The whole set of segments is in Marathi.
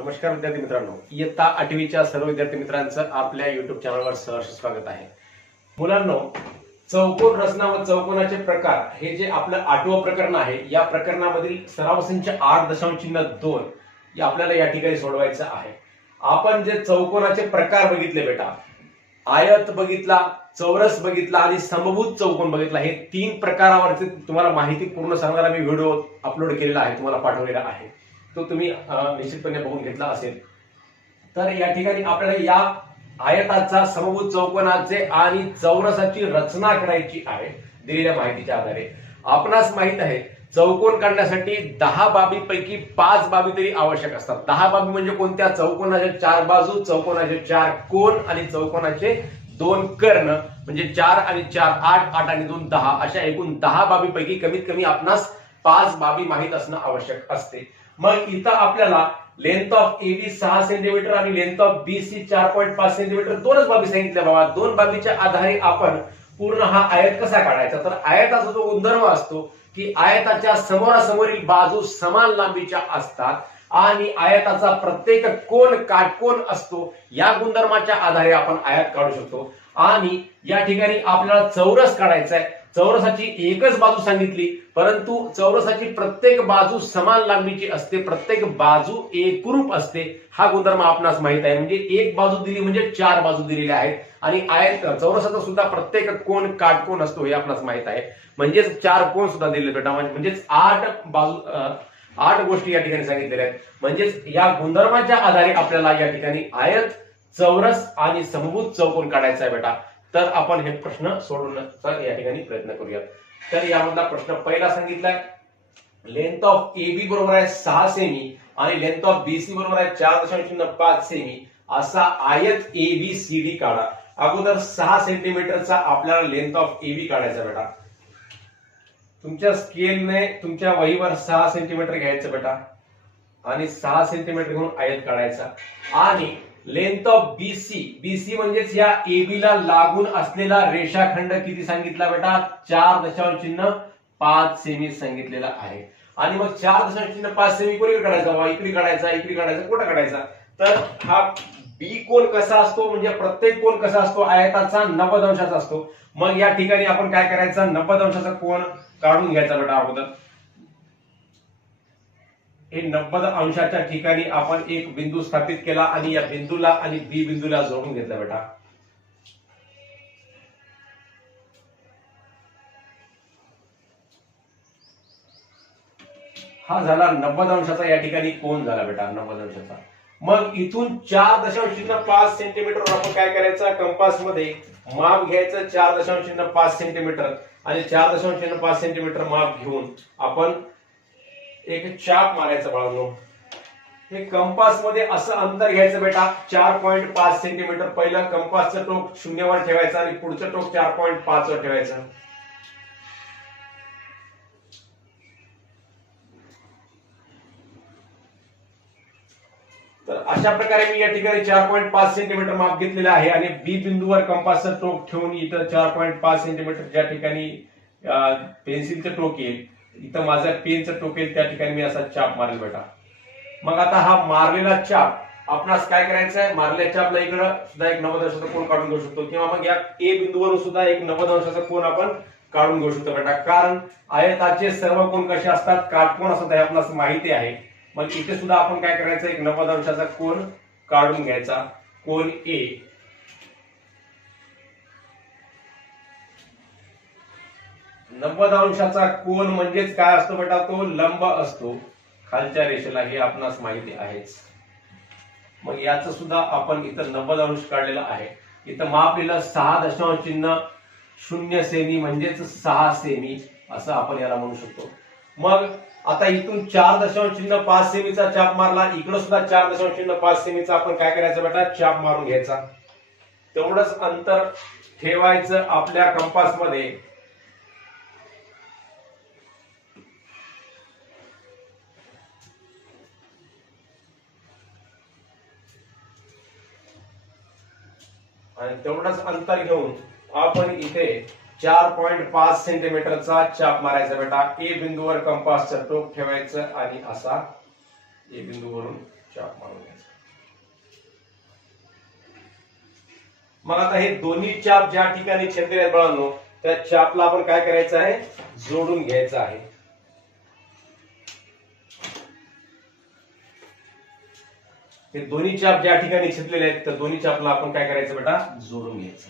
नमस्कार विद्यार्थी मित्रांनो. इयत्ता आठवीच्या सर्व विद्यार्थी मित्रांचं आपल्या युट्यूब चॅनलवर सहर्ष स्वागत आहे. मुलांनो चौकोन रचना व चौकोनाचे प्रकार हे जे आपलं आठवं प्रकरण आहे या प्रकरणामधील सराव संच आठ दशांश चिन्ह दोन आपल्याला या ठिकाणी सोडवायचं आहे. आपण जे चौकोनाचे प्रकार बघितले बेटा आयत बघितला चौरस बघितला आणि समभूत चौकोन बघितला हे तीन प्रकारावरती तुम्हाला माहिती पूर्ण सांगणारा मी व्हिडिओ अपलोड केलेला आहे तुम्हाला पाठवलेला आहे. तो तुम्ही निश्चितपणे बघून घेतला असेल. तर या ठिकाणी आपल्याला या आयताचा समभूत चौकोनाचे आणि चौरसाची रचना करायची आहे दिलेल्या माहितीच्या आधारे. आपणास माहीत आहे चौकोन काढण्यासाठी दहा बाबीपैकी पाच बाबी तरी आवश्यक असतात. दहा बाबी म्हणजे कोणत्या? चौकोनाच्या चार बाजू चौकोनाचे चार कोण आणि चौकोनाचे दोन कर्ण. म्हणजे चार आणि चार आठ आठ आणि दोन दहा. अशा एकूण दहा बाबीपैकी कमीत कमी आपणास पाच बाबी माहीत असणं आवश्यक असते. मग इथं आपल्याला लेंथ ऑफ ए बी सहा सेंटीमीटर आणि लेंथ ऑफ बी सी चार पॉईंट पाच सेंटीमीटर दोनच बाबी सांगितल्या बाबा. दोन बाबीच्या आधारे आपण पूर्ण हा आयत कसा काढायचा? तर आयताचा जो गुणधर्म असतो की आयताच्या समोरासमोरील बाजू समान लांबीच्या असतात आणि आयताचा प्रत्येक कोण काटकोण असतो या गुणधर्माच्या आधारे आपण आयात काढू शकतो. आणि या ठिकाणी आपल्याला चौरस काढायचा आहे चौरसाची एकच बाजू सांगितली परंतु चौरसाची प्रत्येक बाजू समान लांबीची असते प्रत्येक बाजू एकरूप असते. हा गुणधर्म आपणास माहीत आहे. म्हणजे एक बाजू दिली म्हणजे चार बाजू दिलेल्या आहेत. आणि आयत चौरसाचा सुद्धा प्रत्येक कोण काटकोण असतो हे आपणास माहीत आहे. म्हणजेच चार कोण सुद्धा दिले बेटा म्हणजे- म्हणजेच आठ बाजू आठ गोष्टी या ठिकाणी सांगितलेल्या आहेत. म्हणजेच या गुणधर्माच्या आधारे आपल्याला या ठिकाणी आयत चौरस आणि समभूत चौकोन काढायचा आहे बेटा. तर आपण हे प्रश्न सोडवण्याचा या ठिकाणी प्रयत्न करूयात. तर यामधला प्रश्न पहिला सांगितलाय लेंथ ऑफ ए बी बरोबर आहे सहा सेमी आणि लेंथ ऑफ बी सी बरोबर आहे चार दशांश शून्य पाच सेमी असा आयत ए बी सी डी काढा. अगोदर सहा सेंटीमीटरचा आपल्याला लेंथ ऑफ ए बी काढायचा बेटा. तुमच्या स्केलने तुमच्या वहीवर सहा सेंटीमीटर घ्यायचं बेटा. आणि सहा सेंटीमीटर घेऊन आयत काढायचा. आणि लेंथ ऑफ बीसी बीसी म्हणजेच या एबी ला लागून असलेला रेषाखंड किती सांगितला बेटा? चार दशांश चिन्ह पाच सेमी सांगितलेला आहे. आणि मग चार दशांश चिन्ह पाच सेमी कोणी काढायचा? बा इकडे काढायचा इकडे काढायचा कुठं काढायचा? तर हा बी कोण कसा असतो? म्हणजे प्रत्येक कोण कसा असतो? आयताचा नव्वद अंशाचा असतो. मग या ठिकाणी आपण काय करायचं? नव्वद अंशाचा कोण काढून घ्यायचा बेटा अगोदर. हे नव्वद अंशाच्या ठिकाणी आपण एक बिंदू स्थापित केला आणि या बिंदूला आणि बी बिंदूला जोडून घेतला बेटा. हा झाला नव्वद अंशाचा या ठिकाणी कोण झाला बेटा नव्वद अंशाचा. मग इथून चार दशांश चिन्ह पाच सेंटीमीटर आपण काय करायचं? कंपासमध्ये माप घ्यायचं चार दशांश चिन्ह पाच सेंटीमीटर आणि चार दशांश चिन्ह पाच सेंटीमीटर माप घेऊन आपण एक चाप मारायचा बाळांनो. हे कंपासमध्ये असं अंतर घ्यायचं बेटा. चार पॉईंट पाच सेंटीमीटर पहिलं कंपासचं टोक शून्यवर ठेवायचं आणि पुढचं टोक चार पॉईंट पाच वर ठेवायचं. तर अशा प्रकारे मी या ठिकाणी चार पॉईंट पाच सेंटीमीटर माप घेतलेलं आहे आणि बी बिंदूवर कंपासचं टोक ठेवून इथं चार पॉईंट पाच सेंटीमीटर ज्या ठिकाणी पेन्सिलचं टोक येईल. इथं माझ्या पेनचं टोकेल त्या ठिकाणी मी असा चाप मारेल बेटा. मग आता हा मारलेला चाप आपणास काय करायचं आहे? मारलेल्या चापला इकडं सुद्धा एक नव्वद अंशाचा कोण काढून घेऊ शकतो? किंवा मग या ए बिंदूवरून सुद्धा एक नव्वद अंशाचा कोण आपण काढून घेऊ शकतो बेटा? कारण आयताचे सर्व कोण कसे असतात? काटकोण असतात हे आपणास माहिती आहे. मग इथे सुद्धा आपण काय करायचं? एक नव्वद अंशाचा कोण काढून घ्यायचा? कोण ए नव्वद अंशाचा कोण म्हणजेच काय असतो बेटा? तो लंब असतो. खालच्या रेषेला हे आपणास माहिती आहेच. मग याचं सुद्धा आपण इथं नव्वद अंश काढलेला आहे. इथं माप लिहिलं सहा दशांश चिन्ह शून्य सेमी म्हणजेच सहा सेमी असं आपण याला म्हणू शकतो. मग आता इथून चार दशांश चिन्ह पाच सेमीचा चाप मारला. इकडं सुद्धा चार दशांश चिन्ह पाच सेमीचा आपण काय करायचं बेटा? चाप मारून घ्यायचा. तेवढंच अंतर ठेवायचं आपल्या कंपास आणि तेवढंच अंतर घेऊन आपण इथे चार पॉईंट पाच सेंटीमीटरचा चाप मारायचा बेटा. ए बिंदूवर कंपासचं टोक ठेवायचं आणि असा ए बिंदूवरून चाप मारून घ्यायचा. मग आता हे दोन्ही चाप ज्या ठिकाणी छेदले आहेत बाळांनो त्या चापला आपण काय करायचं आहे? जोडून घ्यायचं आहे. हे दोन्ही चाप ज्या ठिकाणी छेदलेले आहेत तर दोन्ही चापला आपण काय करायचं बेटा? जोडून घ्यायचं.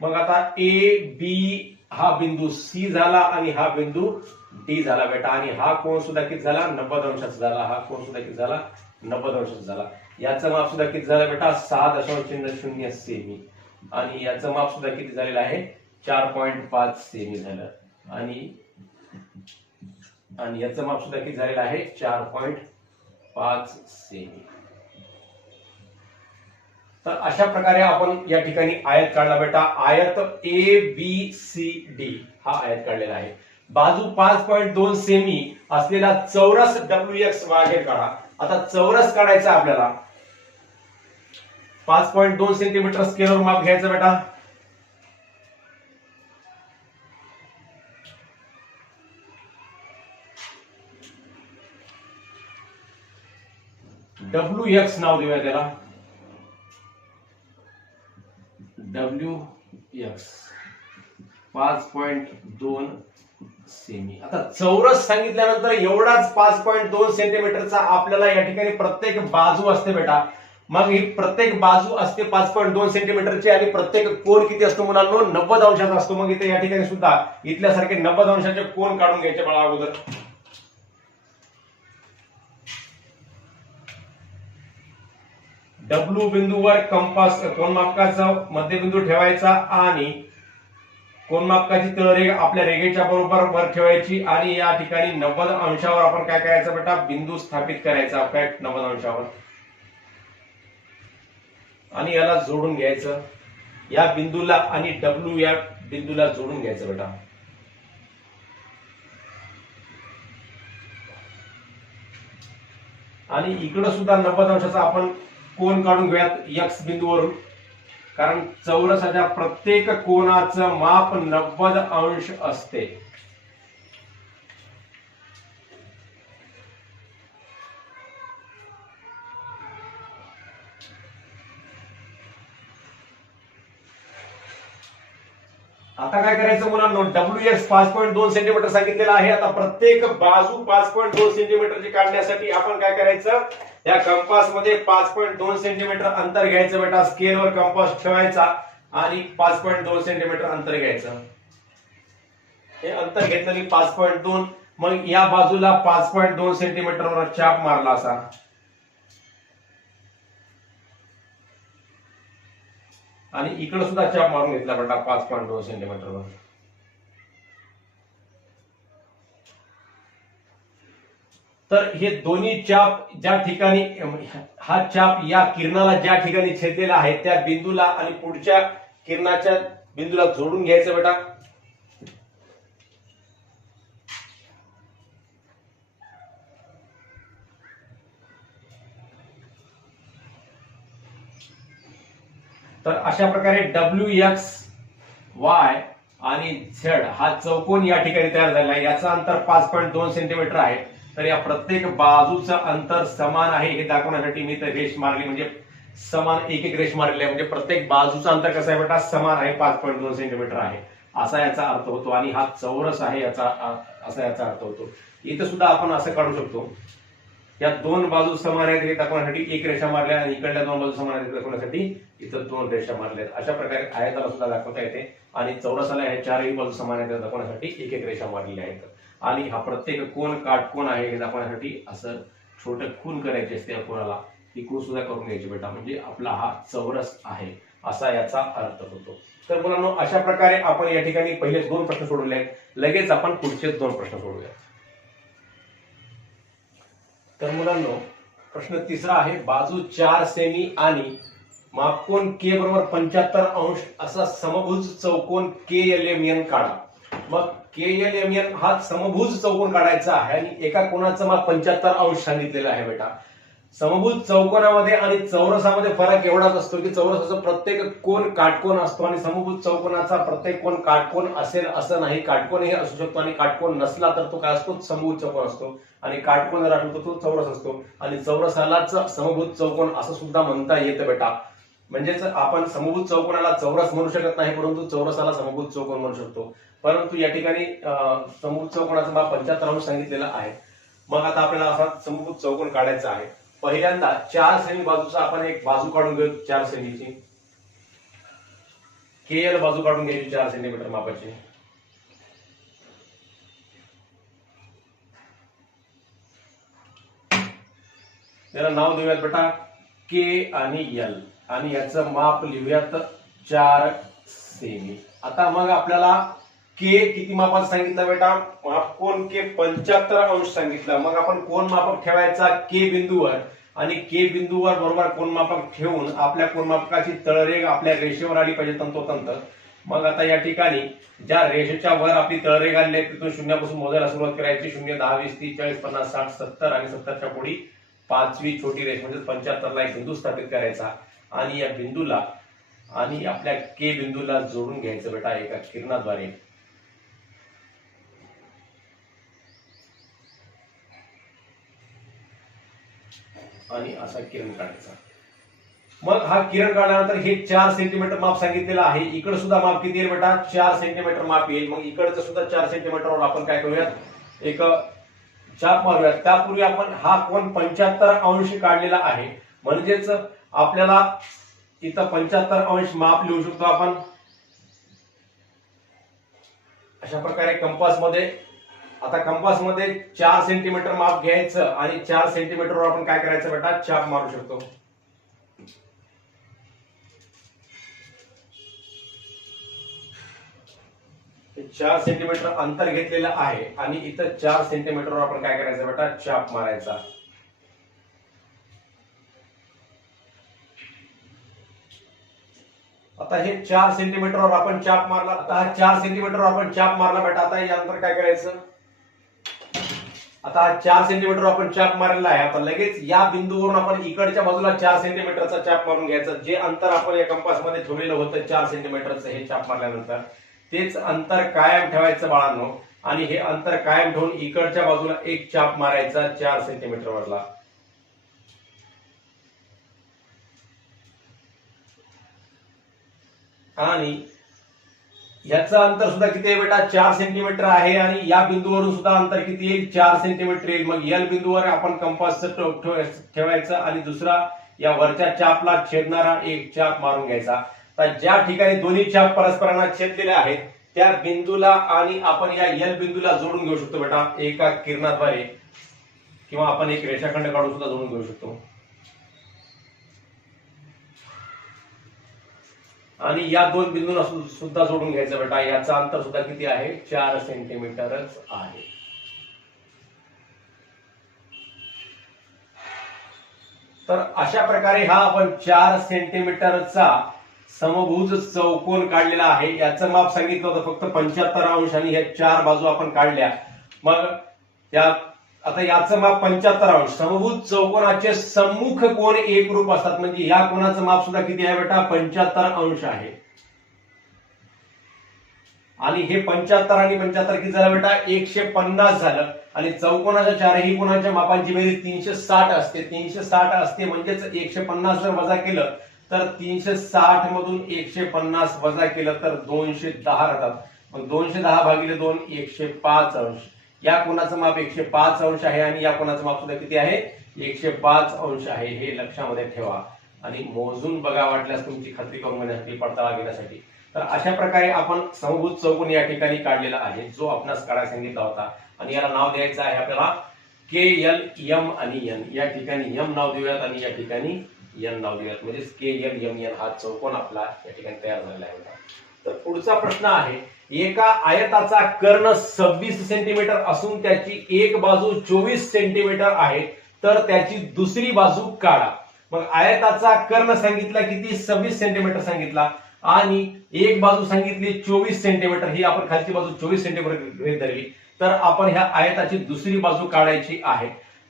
मग आता ए बी हा बिंदू सी झाला आणि हा बिंदू डी झाला बेटा. आणि हा कोण सुद्धा किती झाला? नव्वद अंशाचा झाला. हा कोण सुद्धा किती झाला? नव्वद अंशाचा झाला. याचं माप सुद्धा किती झालं बेटा? सहा दशांश चिन्ह शून्य सेमी. आणि याचं माप सुद्धा किती झालेलं आहे? चार पॉईंट पाच सेमी झालं. आणि आणि याचं माप सुद्धा किती झालेलं आहे? चार पॉईंट पाच सेमी. तर अशा प्रकारे आपण या ठिकाणी आयत काढला बेटा. आयत ए बी सी डी हा आयत काढलेला आहे. बाजू पाच पॉईंट दोन सेमी असलेला चौरस डब्ल्यू एक्स बाहेर काढा. आता चौरस काढायचा आपल्याला. पाच पॉईंट दोन सेंटीमीटर स्केलवर माप घ्यायचं बेटा. डब्ल्यू एक्स नाव देऊया त्याला. डब्ल्यू एक्स पाच पॉईंट दोन सेमी. आता चौरस सांगितल्यानंतर एवढाच पाच पॉईंट दोन सेंटीमीटरचा आपल्याला या ठिकाणी प्रत्येक बाजू असते बेटा. मग ही प्रत्येक बाजू असते पाच पॉईंट दोन सेंटीमीटरची आणि प्रत्येक कोण किती असतो मुलांनो? नव्वद अंशाचा असतो. मग इथे या ठिकाणी सुद्धा इथल्यासारखे नव्वद अंशाचे कोण काढून घ्यायचे बाळा अगोदर. डब्ल्यू बिंदूवर कंपास कोणमापकाचा मध्यबिंदू ठेवायचा आणि कोणमापकाची तळरेग आपल्या रेगेच्या बरोबर वर ठेवायची आणि या ठिकाणी नव्वद अंशावर आपण काय करायचं बेटा? बिंदू स्थापित करायचा. काय नव्वद अंशावर. आणि याला जोडून घ्यायचं. या बिंदूला आणि डब्ल्यू या बिंदूला जोडून घ्यायचं बेटा. आणि इकडं सुद्धा नव्वद अंशाचा आपण कोण काढून घेऊयात एक्स बिंदूवरून. कारण चौरसाच्या प्रत्येक कोणाचं माप नव्वद अंश असते. आता काय करायचं मुलांनो? डब्ल्यू एस पाच पॉईंट दोन सेंटीमीटर सांगितलेलं आहे. आता प्रत्येक बाजू पाच पॉईंट दोन सेंटीमीटरची काढण्यासाठी आपण काय करायचं? या कंपासमध्ये पाच पॉईंट दोन सेंटीमीटर अंतर घ्यायचं बेटा. स्केलवर कंपास ठेवायचा आणि पाच पॉईंट दोन सेंटीमीटर अंतर घ्यायचं. हे अंतर घेतलेली पाच पॉईंट दोन. मग या बाजूला पाच पॉईंट दोन सेंटीमीटरवर चाप मारला असा. आणि इकडं सुद्धा चाप मारून घेतला बटा पाच पॉईंट दोन सेंटीमीटरवर तर हे दोन्ही चाप ज्या ठिकाणी हा चाप या किरणाला ज्या ठिकाणी छेदलेला आहे त्या बिंदूला आणि पुढच्या किरणाच्या बिंदूला जोडून घ्यायचं बेटा. तर अशा प्रकारे डब्ल्यू एक्स वाय आणि झेड हा चौकोन या ठिकाणी तयार झालेला आहे. याचं अंतर पाच पॉईंट दोन सेंटीमीटर आहे. तर या प्रत्येक बाजूचं अंतर समान आहे हे दाखवण्यासाठी मी तर रेष मारली. म्हणजे समान एक एक रेष मारलेली आहे. म्हणजे प्रत्येक बाजूचं अंतर कसं आहे बेटा? समान आहे. पाच पॉईंट दोन सेंटीमीटर आहे. असा याचा अर्थ होतो. आणि हा चौरस आहे याचा असा याचा अर्थ होतो. इथं सुद्धा आपण असं काढू शकतो. या दोन बाजू समान आहेत हे दाखवण्यासाठी एक रेषा मारल्या आणि इकडल्या दोन बाजू समान आहेत दाखवण्यासाठी इथं दोन रेषा मारल्या आहेत अशा प्रकारे आयताला सुद्धा दाखवता येते. आणि चौरसाला ह्या चारही बाजू समान आहेत दाखवण्यासाठी एक एक रेषा मारलेल्या आहेत. आणि हा प्रत्येक कोण काटकोण आहे हे दाखवण्यासाठी असं छोटं खून करायची असते या कोणाला ती खून सुद्धा करून घ्यायची बेटा. म्हणजे आपला हा चौरस आहे असा याचा अर्थ होतो. तर मुलांनो अशा प्रकारे आपण या ठिकाणी पहिले दोन प्रश्न सोडवले आहेत. लगेच आपण पुढचे दोन प्रश्न सोडूया तर मुलांनो प्रश्न तिसरा आहे बाजू चार सेमी आणि मापकोन के बरोबर पंच्याहत्तर अंश असा समभुज चौकोन के एल एम एन काढा. मग के एल एम एन हा समभुज चौकोन काढायचा आहे आणि एका कोणाचं माप पंच्याहत्तर अंश सांगितलेला आहे बेटा. समभूत चौकोनामध्ये आणि चौरसामध्ये फरक एवढाच असतो की चौरसाचा प्रत्येक कोण काटकोन असतो आणि समभूत चौकोनाचा प्रत्येक कोण काटकोन असेल असं नाही. काटकोन हे असू शकतो आणि काटकोन नसला तर तो काय असतो? समभूत चौकोन असतो. आणि काटकोन जर आठवतो तो चौरस असतो. आणि चौरसालाच समभूत चौकोन असं सुद्धा म्हणता येतं बेटा. म्हणजेच आपण समभूत चौकोनाला चौरस म्हणू शकत नाही परंतु चौरसाला समभूत चौकोन म्हणू शकतो. परंतु या ठिकाणी समभूत चौकोनाचा माप पंच्याहत्तर अंश सांगितलेला आहे. मग आता आपल्याला असा समभूत चौकोन काढायचा आहे. पहिल्यांदा चार श्रेणी बाजूचा आपण एक बाजू काढून घेऊ चार श्रेणीची. के एल बाजू काढून घ्यायची चार सेंटीमीटर मापाची. त्याला नाव देऊयात बेटा के आणि एल. आणि याचं माप लिहूयात चार सेमी आता मग आपल्याला के किती मापात सांगितलं बेटा? माप कोण के पंच्याहत्तर अंश सांगितलं. मग आपण कोण मापक ठेवायचा? के बिंदूवर. आणि के बिंदूवर बरोबर कोण मापक ठेवून आपल्या कोण मापकाची तळरेग आपल्या रेषेवर आली पाहिजे तंतोतंत. मग आता या ठिकाणी ज्या रेषेच्या वर आपली तळरेग आली आहे तिथून शून्यापासून मोजायला सुरुवात करायची. शून्य दहा वीस तीस चाळीस पन्नास साठ सत्तर आणि सत्तरच्या पुढी पाचवी छोटी रेष म्हणजे पंच्याहत्तरला एक बिंदू स्थापित करायचा. आणि या बिंदूला आणि आपल्या के बिंदूला जोडून घ्यायचं बेटा एका किरणाद्वारे. आणि असा किरण काढायचा. मग हा किरण काढल्यानंतर हे चार सेंटीमीटर माप सांगितलेलं आहे. इकडे सुद्धा माप किती येईल बेटा? चार सेंटीमीटर माप येईल. मग इकडचं सुद्धा चार सेंटीमीटरवर आपण काय करूयात? एक चाप मारूयात. त्यापूर्वी आपण हा कोण पंच्याहत्तर अंश काढलेला आहे. म्हणजेच आपल्याला इथं पंच्याहत्तर अंश माप लिहू शकतो आपण. अशा प्रकारे कंपासमध्ये आता कंपासमध्ये चार सेंटीमीटर माप घ्यायचं आणि चार सेंटीमीटरवर आपण काय करायचं बेटा? चाप मारू शकतो. चार सेंटीमीटर अंतर घेतलेलं आहे आणि इथं चार सेंटीमीटरवर आपण काय करायचं बेटा? चाप मारायचा. आता हे चार सेंटीमीटरवर आपण चाप मारला आता हा चार सेंटीमीटरवर आपण चाप मारला बेटा आता यानंतर काय करायचं? आता हा चार सेंटीमीटर आपण चाप मारलेला आहे. आता लगेच या बिंदूवरून आपण इकडच्या बाजूला चार सेंटीमीटरचा चाप मारून घ्यायचा. जे अंतर आपण या कंपासमध्ये ठेवलेलं होतं चार सेंटीमीटरचं हे चाप मारल्यानंतर तेच अंतर कायम ठेवायचं बाळांनो. आणि हे अंतर कायम ठेवून इकडच्या बाजूला एक चाप मारायचा चार सेंटीमीटर वरला. आणि याचं अंतर सुद्धा किती आहे बेटा? चार सेंटीमीटर आहे आणि या बिंदूवरून सुद्धा अंतर किती येईल? चार सेंटीमीटर येईल. मग एल बिंदूवर आपण कंपास ठेवायचं आणि दुसरा या वरच्या चापला छेदणारा एक चाप मारून घ्यायचा. तर ज्या ठिकाणी दोन्ही चाप परस्परांना छेदलेले आहेत त्या बिंदूला आणि आपण या एल बिंदूला जोडून घेऊ शकतो बेटा. एका किरणाद्वारे किंवा आपण एक रेषाखंड काढून सुद्धा जोडून घेऊ शकतो. आणि या दोन बिंदूंना सुद्धा जोडून घ्यायचं बेटा. याचं अंतर सुद्धा किती आहे? चार सेंटीमीटरच आहे. तर अशा प्रकारे हा आपण चार सेंटीमीटरचा समभुज चौकोन काढलेला आहे. याचं माप सांगितलं होतं फक्त पंच्याहत्तर अंश आणि ह्या चार बाजू आपण काढल्या. मग त्या आता याचं माप पंच्याहत्तर अंश समभूत चौकोनाचे सम्मुख कोण एक रूप असतात? म्हणजे या कोणाचं माप सुद्धा किती आहे बेटा? पंच्याहत्तर अंश आहे. आणि हे पंच्याहत्तर आणि पंच्याहत्तर किती झालं बेटा? एकशे पन्नास झालं. आणि चौकोनाच्या चारही कोणाच्या मापांची बेरीज तीनशे साठ असते. तीनशे साठ असते म्हणजेच एकशे पन्नास जर वजा केलं तर तीनशे साठ मधून एकशे पन्नास वजा केलं तर दोनशे दहा राहतात. मग दोनशे दहा भागिले दोन एकशे पाच अंश. या कोणाचं माप एकशे पाच अंश आहे आणि या कोणाचं माप सुद्धा किती आहे? एकशे पाच अंश आहे. हे लक्षामध्ये ठेवा. आणि मोजून बघा वाटल्यास तुमची खात्री करून घेण्यासाठी पडताळा घेण्यासाठी. तर अशा प्रकारे आपण समभूत चौकोन या ठिकाणी काढलेला आहे जो आपणास काढायला सांगितला होता. आणि याला नाव द्यायचं आहे आपल्याला के एल एम आणि एन. या ठिकाणी एम नाव देऊयात आणि या ठिकाणी एन नाव देऊयात. म्हणजेच के एल एम एन हा चौकोन आपला या ठिकाणी तयार झालेला आहे तर पुढचा प्रश्न आहे एका आयताचा कर्ण सव्वीस सेंटीमीटर असून त्याची एक बाजू चोवीस सेंटीमीटर आहे तर त्याची दुसरी बाजू काढा. मग आयताचा कर्ण सांगितला किती? सव्वीस सेंटीमीटर सांगितला. आणि एक बाजू सांगितली चोवीस सेंटीमीटर ही आपण खालची बाजू चोवीस सेंटीमीटर धरली. तर आपण ह्या आयताची दुसरी बाजू काढायची आहे.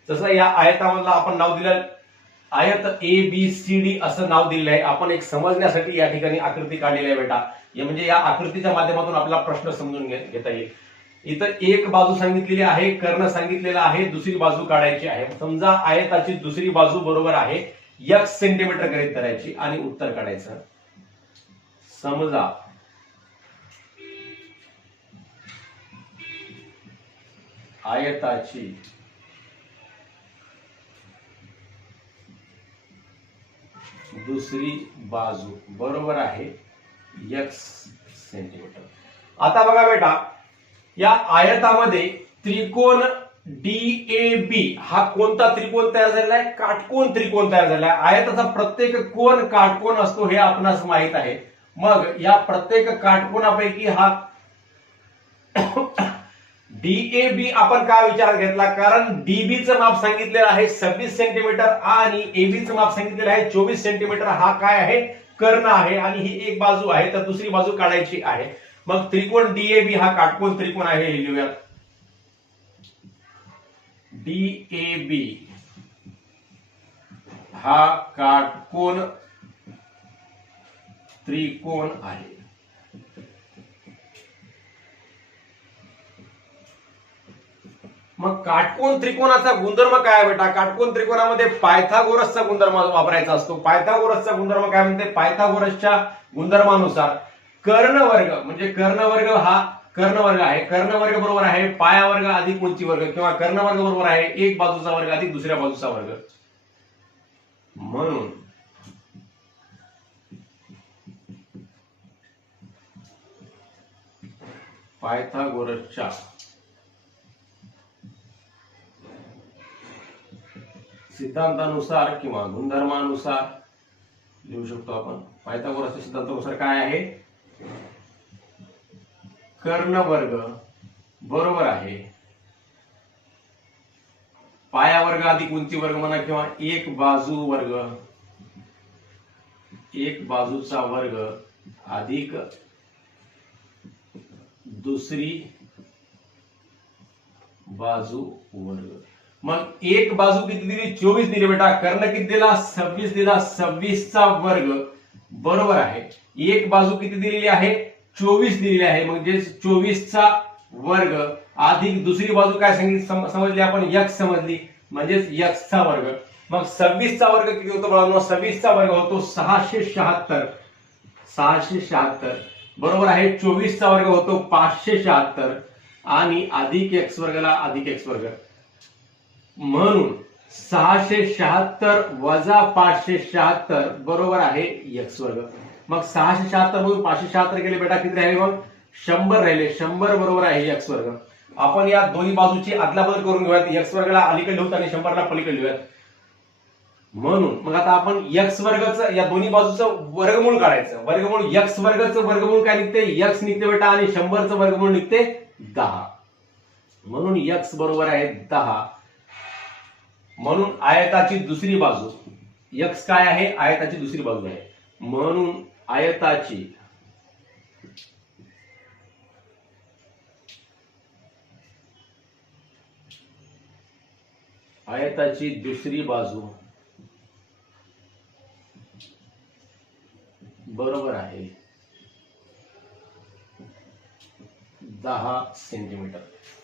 जसं या आयतामधला आपण नाव दिलं आयत ए बी सी डी असं नाव दिलेलं आहे आपण एक समजण्यासाठी या ठिकाणी आकृती काढलेली आहे बेटा. म्हणजे या आकृतीच्या माध्यमातून आपला प्रश्न समजून घेता येईल. इथं एक बाजू सांगितलेली आहे कर्ण सांगितलेला आहे दुसरी बाजू काढायची आहे. समजा आयताची दुसरी बाजू बरोबर आहे. एक सेंटीमीटर करीत करायची आणि उत्तर काढायचं. समजा. आयताची दुसरी बाजू बरोबर आहे एक्स सेंटीमीटर आता बघा बेटा या आयतामध्ये त्रिकोण डी ए बी हा कोणता त्रिकोण तयार झालेला आहे? काटकोन त्रिकोण तयार झाला आहे. आयताचा प्रत्येक कोण काटकोन असतो हे आपणास माहीत आहे. मग या प्रत्येक काटकोणापैकी हा डीएबी आपण का विचारात घेतला? कारण डीबीचं माप सांगितलेलं आहे सव्वीस सेंटीमीटर आणि एबीचं माप सांगितलेलं आहे चोवीस सेंटीमीटर हा काय आहे? कर्ण आहे आणि ही एक बाजू आहे तर दुसरी बाजू काढायची आहे. मग त्रिकोण डीएबी हा काटकोन त्रिकोण आहे हे लिहूया डीएबी हा काटकोन त्रिकोण आहे. मग काटकोन त्रिकोणाचा गुणधर्म काय बेटा? काटकोन त्रिकोणामध्ये पायथागोरसचा गुणधर्म वापरायचा असतो. पायथागोरसचा गुणधर्म काय म्हणते? पायथागोरसच्या गुणधर्मानुसार कर्णवर्ग म्हणजे कर्णवर्ग हा कर्णवर्ग आहे. कर्णवर्ग बरोबर आहे पायावर्ग अधिक उंची वर्ग किंवा कर्णवर्ग बरोबर आहे एक बाजूचा वर्ग अधिक दुसऱ्या बाजूचा वर्ग. म्हणून पायथागोरसच्या सिद्धांतानुसार किंवा गुणधर्मानुसार लिहू शकतो आपण. पायथागोरसच्या सिद्धांतानुसार काय आहे? कर्णवर्ग बरोबर आहे. पाया वर्ग अधिक उंची वर्ग म्हणा किंवा एक बाजू वर्ग एक बाजूचा वर्ग अधिक दुसरी बाजू वर्ग. मग एक बाजू किती दिली? चोवीस दिली बेटा. कर्ण किती दिला? सव्वीस दिला. सव्वीसचा वर्ग बरोबर आहे. एक बाजू किती दिलेली आहे? चोवीस दिलेली आहे. म्हणजे चोवीसचा वर्ग अधिक दुसरी बाजू काय सांगितली? सम- समजली आपण? यक्स समजली. म्हणजेच यक्सचा वर्ग. मग सव्वीसचा वर्ग किती होतो बाळांनो? सव्वीसचा वर्ग होतो सहाशे शहात्तर. सहाशे शहात्तर. बरोबर आहे. चोवीसचा वर्ग होतो पाचशे शहात्तर. आणि अधिक एक्स वर्गला अधिक एक्स वर्ग. म्हणून सहाशे शहात्तर वजा पाचशे शहात्तर बरोबर आहे एक्स वर्ग. मग सहाशे शहात्तर मधून पाचशे शहात्तर गेले बेटा किती राहिले मग? शंभर राहिले. शंभर बरोबर आहे एक्स वर्ग. आपण या दोन्ही बाजूची आदलाबदल करून घेऊयात. एक्स वर्गाला अलीकडे लिहूत आणि शंभरला पलीकडे लिहूयात. म्हणून मग आता आपण यक्स वर्गचं या दोन्ही बाजूचं वर्गमूळ काढायचं. वर्गमूळ यक्स वर्गाचं वर्गमूळ काय निघते? यक्स निघते बेटा आणि शंभरचं वर्गमूळ निघते दहा. म्हणून यक्स बरोबर आहे दहा. म्हणून आयताची दुसरी बाजू. यक्स काय आहे? आयताची दुसरी बाजू आहे. म्हणून आयताची आयताची दुसरी बाजू बरोबर आहे दहा सेंटीमीटर.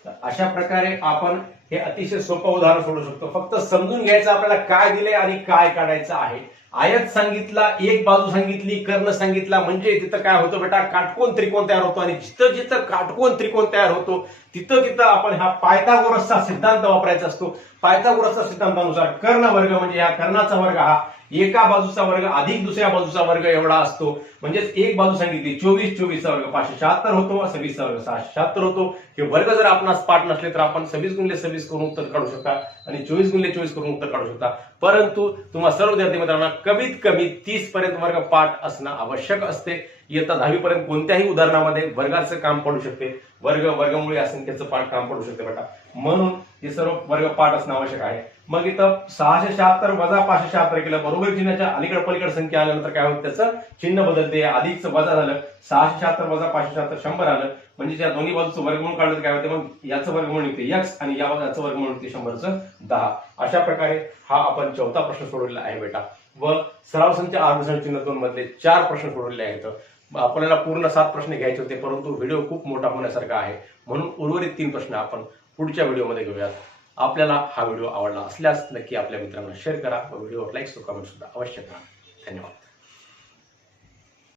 तर अशा प्रकारे आपण हे अतिशय सोपं उदाहरण सोडू शकतो. फक्त समजून घ्यायचं आपल्याला काय दिले आणि काय काढायचं आहे. आयत सांगितला एक बाजू सांगितली कर्ण सांगितला म्हणजे तिथं काय होतं बेटा? काटकोन त्रिकोण तयार होतो आणि जिथं जिथं काटकोन त्रिकोण तयार होतो तिथं तिथं आपण हा पायथागोरसचा सिद्धांत वापरायचा असतो. पायथागोरसच्या सिद्धांतानुसार कर्ण वर्ग म्हणजे या कर्णाचा वर्ग हा एका बाजूचा वर्ग अधिक दुसऱ्या बाजूचा वर्ग एवढा असतो. म्हणजेच एक बाजू सांगितली चोवीस चोवीसचा वर्ग पाचशे शहात्तर होतो सव्वीसचा वर्ग सहाशे शहात्तर होतो. हे वर्ग जर आपणास पाठ नसले तर आपण सव्वीस गुणले सव्वीस करून उत्तर काढू शकता आणि चोवीस गुणले चोवीस करून उत्तर काढू शकता. परंतु तुम्हा सर्व विद्यार्थी मित्रांना कमीत कमी तीस पर्यंत वर्ग पाठ असणं आवश्यक असते. इयत्ता दहावीपर्यंत कोणत्याही उदाहरणामध्ये वर्गाचं काम पडू शकते. वर्ग वर्गमुळे असंख्याचं पाठ काम पडू शकते बेटा. म्हणून हे सर्व वर्ग पाठ असणं आवश्यक आहे. मग इथं सहाशे शहात्तर वजा पाचशे शहात्तर केलं बरोबर चिन्हाच्या अलीकडे पलीकडे संख्या आल्यानंतर काय होतं त्याचं चिन्ह बदलते. आधीच वजा झालं सहाशे शहात्तर वजा पाचशे शहात्तर शंभर आलं. म्हणजे ज्या दोन्ही बाजूचं वर्गमूळ काढलं काय होते मग? याचं वर्गमूळ निघते यक्स आणि या याचं वर्गमूळ निघते शंभरचं दहा. अशा प्रकारे हा आपण चौथा प्रश्न सोडवलेला आहे बेटा. व सराव संच आर्धसण चिन्ह दोन मधले चार प्रश्न सोडवलेले आहेत. आपल्याला पूर्ण सात प्रश्न घ्यायचे होते परंतु व्हिडिओ खूप मोठा होण्यासारखा आहे. म्हणून उर्वरित तीन प्रश्न आपण पुढच्या व्हिडिओमध्ये घेऊयात. आपल्याला हा व्हिडिओ आवडला असल्यास नक्की आपल्या मित्रांना शेअर करा व व्हिडिओ लाईक कमेंट सुद्धा अवश्य करा. धन्यवाद.